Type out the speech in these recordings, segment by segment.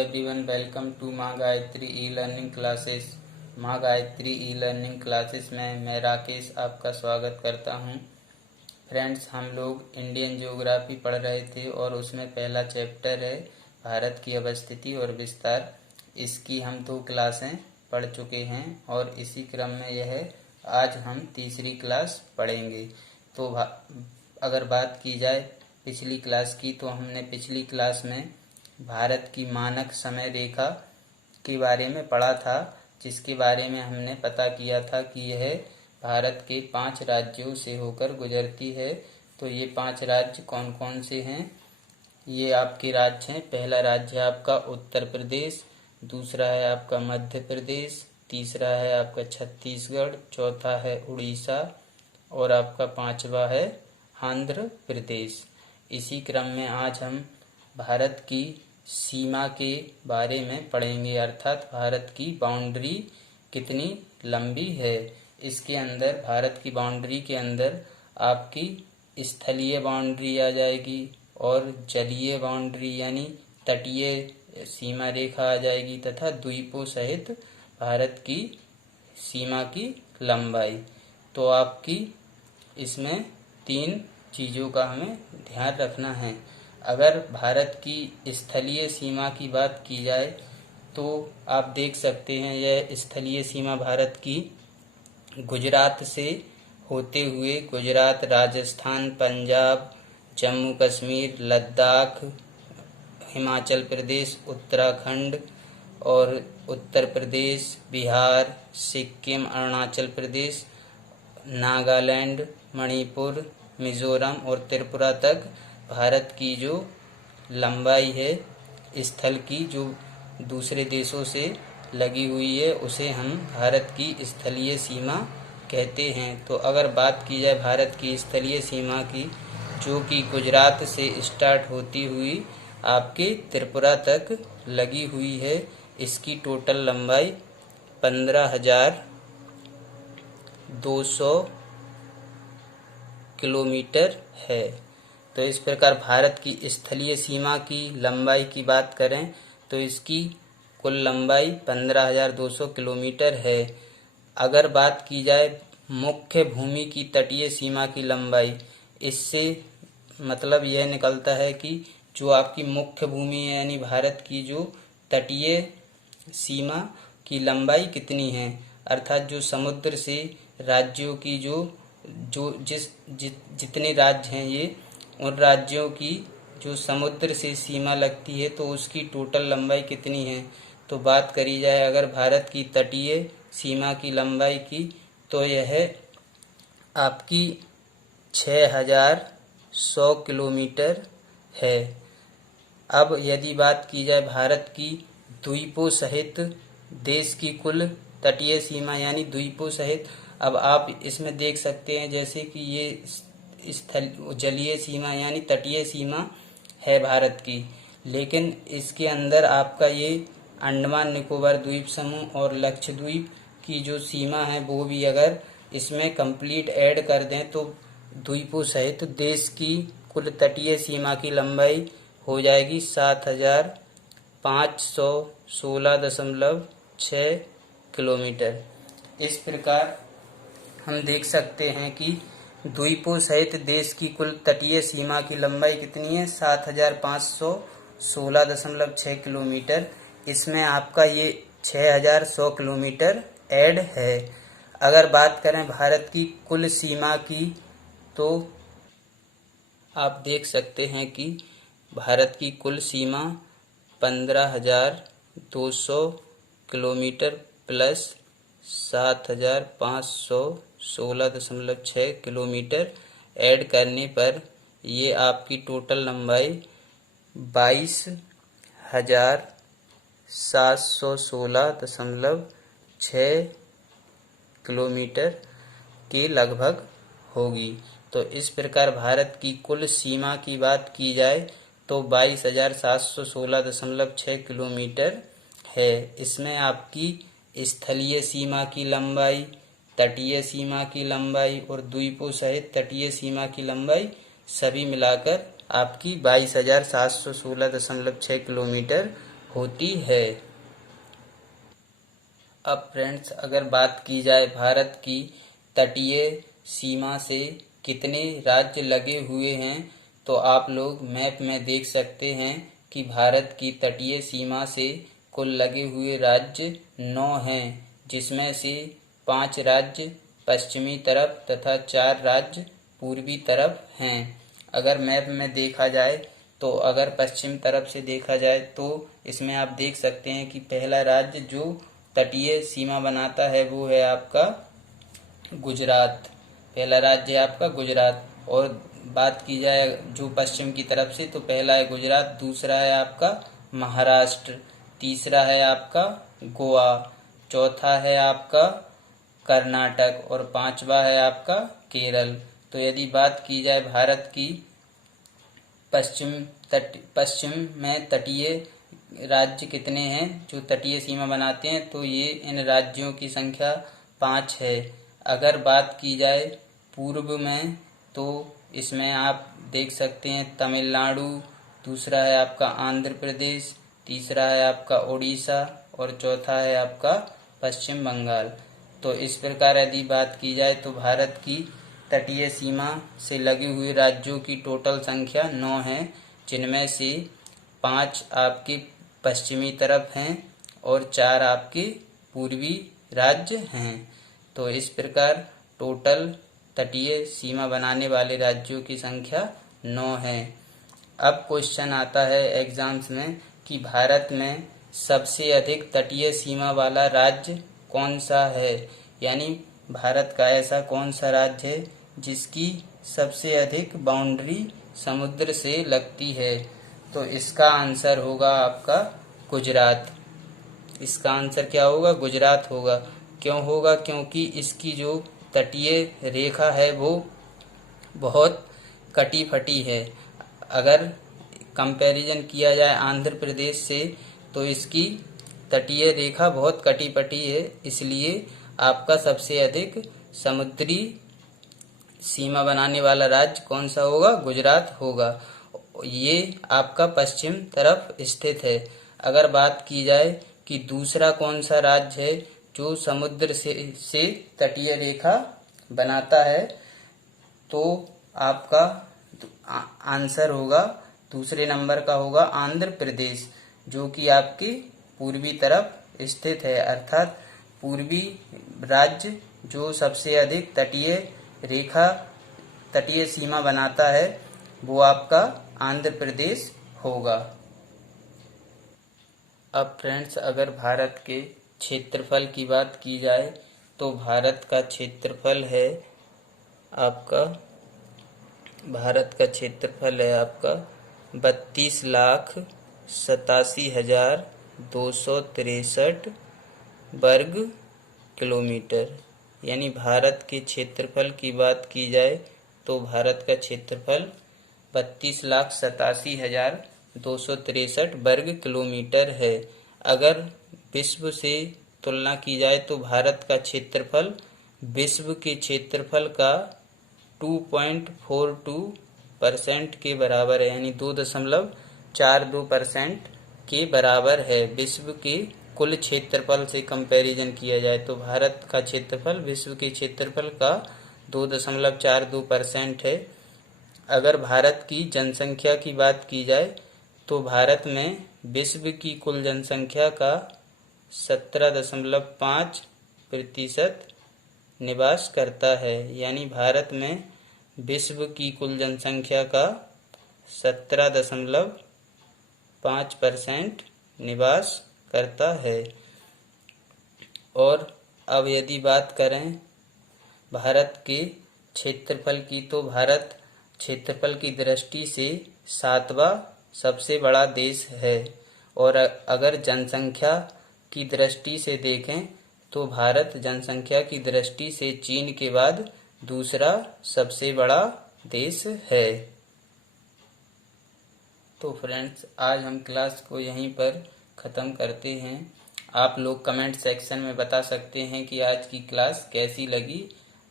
Everyone, welcome to माँ Gayatri e learning classes. माँ Gayatri e learning classes में मैं राकेश आपका स्वागत करता हूँ। फ्रेंड्स, हम लोग इंडियन ज्योग्राफी पढ़ रहे थे और उसमें पहला चैप्टर है भारत की अवस्थिति और विस्तार। इसकी हम 2 क्लासें पढ़ चुके हैं और इसी क्रम में यह आज हम तीसरी क्लास पढ़ेंगे। तो अगर बात की जाए पिछली क्लास की, तो हमने पिछली क्लास में भारत की मानक समय रेखा के बारे में पढ़ा था, जिसके बारे में हमने पता किया था कि यह भारत के 5 राज्यों से होकर गुजरती है। तो ये 5 राज्य कौन कौन से हैं? ये आपके राज्य हैं। पहला राज्य है आपका उत्तर प्रदेश, दूसरा है आपका मध्य प्रदेश, तीसरा है आपका छत्तीसगढ़, चौथा है उड़ीसा और आपका 5वां है आंध्र प्रदेश। इसी क्रम में आज हम भारत की सीमा के बारे में पढ़ेंगे, अर्थात भारत की बाउंड्री कितनी लंबी है। इसके अंदर भारत की बाउंड्री के अंदर आपकी स्थलीय बाउंड्री आ जाएगी और जलीय बाउंड्री यानी तटीय सीमा रेखा आ जाएगी तथा द्वीपों सहित भारत की सीमा की लंबाई। तो आपकी इसमें 3 चीज़ों का हमें ध्यान रखना है। अगर भारत की स्थलीय सीमा की बात की जाए तो आप देख सकते हैं, यह स्थलीय सीमा भारत की गुजरात से होते हुए गुजरात, राजस्थान, पंजाब, जम्मू कश्मीर, लद्दाख, हिमाचल प्रदेश, उत्तराखंड और उत्तर प्रदेश, बिहार, सिक्किम, अरुणाचल प्रदेश, नागालैंड, मणिपुर, मिजोरम और त्रिपुरा तक भारत की जो लंबाई है स्थल की, जो दूसरे देशों से लगी हुई है, उसे हम भारत की स्थलीय सीमा कहते हैं। तो अगर बात की जाए भारत की स्थलीय सीमा की, जो कि गुजरात से स्टार्ट होती हुई आपके त्रिपुरा तक लगी हुई है, इसकी टोटल लंबाई 15,200 किलोमीटर है। तो इस प्रकार भारत की स्थलीय सीमा की लंबाई की बात करें तो इसकी कुल लंबाई 15,200 किलोमीटर है। अगर बात की जाए मुख्य भूमि की तटीय सीमा की लंबाई, इससे मतलब यह निकलता है कि जो आपकी मुख्य भूमि है यानी भारत की जो तटीय सीमा की लंबाई कितनी है, अर्थात जो समुद्र से राज्यों की जितने राज्य हैं ये, उन राज्यों की जो समुद्र से सीमा लगती है तो उसकी टोटल लंबाई कितनी है। तो बात करी जाए अगर भारत की तटीय सीमा की लंबाई की, तो यह आपकी 6,100 किलोमीटर है। अब यदि बात की जाए भारत की द्वीपों सहित देश की कुल तटीय सीमा यानी द्वीपों सहित, अब आप इसमें देख सकते हैं जैसे कि ये जलीय सीमा यानी तटीय सीमा है भारत की, लेकिन इसके अंदर आपका ये अंडमान निकोबार द्वीप समूह और लक्षद्वीप की जो सीमा है वो भी अगर इसमें कंप्लीट ऐड कर दें तो द्वीपों सहित देश की कुल तटीय सीमा की लंबाई हो जाएगी 7,516.6 किलोमीटर। इस प्रकार हम देख सकते हैं कि द्वीपों सहित देश की कुल तटीय सीमा की लंबाई कितनी है, 7,516.6 किलोमीटर। इसमें आपका ये 6,100 किलोमीटर ऐड है। अगर बात करें भारत की कुल सीमा की, तो आप देख सकते हैं कि भारत की कुल सीमा 15,200 किलोमीटर प्लस 7,516.6 किलोमीटर ऐड करने पर ये आपकी टोटल लंबाई 22,716.6 किलोमीटर के लगभग होगी। तो इस प्रकार भारत की कुल सीमा की बात की जाए तो 22,716.6 किलोमीटर है। इसमें आपकी स्थलीय सीमा की लंबाई, तटीय सीमा की लंबाई और द्वीपों सहित तटीय सीमा की लंबाई सभी मिलाकर आपकी 22,716.6 किलोमीटर होती है। अब फ्रेंड्स अगर बात की जाए भारत की तटीय सीमा से कितने राज्य लगे हुए हैं, तो आप लोग मैप में देख सकते हैं कि भारत की तटीय सीमा से कुल लगे हुए राज्य 9 हैं, जिसमें से 5 राज्य पश्चिमी तरफ तथा 4 राज्य पूर्वी तरफ हैं। अगर मैप में देखा जाए तो अगर पश्चिम तरफ से देखा जाए तो इसमें आप देख सकते हैं कि पहला राज्य जो तटीय सीमा बनाता है वो है आपका गुजरात। पहला राज्य है आपका गुजरात। और बात की जाए जो पश्चिम की तरफ से तो पहला है गुजरात, दूसरा है आपका महाराष्ट्र, तीसरा है आपका गोवा, चौथा है आपका कर्नाटक और पांचवा है आपका केरल। तो यदि बात की जाए भारत की पश्चिम में तटीय राज्य कितने हैं जो तटीय सीमा बनाते हैं, तो ये इन राज्यों की संख्या 5 है। अगर बात की जाए पूर्व में तो इसमें आप देख सकते हैं तमिलनाडु, दूसरा है आपका आंध्र प्रदेश, तीसरा है आपका उड़ीसा और चौथा है आपका पश्चिम बंगाल। तो इस प्रकार यदि बात की जाए तो भारत की तटीय सीमा से लगे हुए राज्यों की टोटल संख्या 9 है, जिनमें से 5 आपके पश्चिमी तरफ हैं और 4 आपके पूर्वी राज्य हैं। तो इस प्रकार टोटल तटीय सीमा बनाने वाले राज्यों की संख्या 9 है। अब क्वेश्चन आता है एग्जाम्स में कि भारत में सबसे अधिक तटीय सीमा वाला राज्य कौन सा है, यानी भारत का ऐसा कौन सा राज्य है जिसकी सबसे अधिक बाउंड्री समुद्र से लगती है। तो इसका आंसर होगा आपका गुजरात। इसका आंसर क्या होगा? गुजरात होगा। क्यों होगा? क्योंकि इसकी जो तटीय रेखा है वो बहुत कटी फटी है। अगर कंपैरिजन किया जाए आंध्र प्रदेश से तो इसकी तटीय रेखा बहुत कटी फटी है, इसलिए आपका सबसे अधिक समुद्री सीमा बनाने वाला राज्य कौन सा होगा? गुजरात होगा। ये आपका पश्चिम तरफ स्थित है। अगर बात की जाए कि दूसरा कौन सा राज्य है जो समुद्र से तटीय रेखा बनाता है, तो आपका आंसर होगा दूसरे नंबर का होगा आंध्र प्रदेश, जो कि आपकी पूर्वी तरफ स्थित है। अर्थात पूर्वी राज्य जो सबसे अधिक तटीय सीमा बनाता है वो आपका आंध्र प्रदेश होगा। अब फ्रेंड्स अगर भारत के क्षेत्रफल की बात की जाए तो भारत का क्षेत्रफल है आपका 32,87,263 वर्ग किलोमीटर। यानी भारत के क्षेत्रफल की बात की जाए तो भारत का क्षेत्रफल 32,87,263 वर्ग किलोमीटर है। अगर विश्व से तुलना की जाए तो भारत का क्षेत्रफल विश्व के क्षेत्रफल का 2.42% के बराबर है, यानी 2.42% के बराबर है। विश्व के कुल क्षेत्रफल से कंपैरिजन किया जाए तो भारत का क्षेत्रफल विश्व के क्षेत्रफल का 2.42% है। अगर भारत की जनसंख्या की बात की जाए तो भारत में विश्व की कुल जनसंख्या का 17.5% निवास करता है। यानी भारत में विश्व की कुल जनसंख्या का 17.5% निवास करता है। और अब यदि बात करें भारत के क्षेत्रफल की, तो भारत क्षेत्रफल की दृष्टि से 7वां सबसे बड़ा देश है। और अगर जनसंख्या की दृष्टि से देखें तो भारत जनसंख्या की दृष्टि से चीन के बाद दूसरा सबसे बड़ा देश है। तो फ्रेंड्स आज हम क्लास को यहीं पर ख़त्म करते हैं। आप लोग कमेंट सेक्शन में बता सकते हैं कि आज की क्लास कैसी लगी।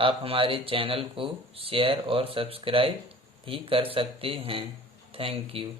आप हमारे चैनल को शेयर और सब्सक्राइब भी कर सकते हैं। Thank you.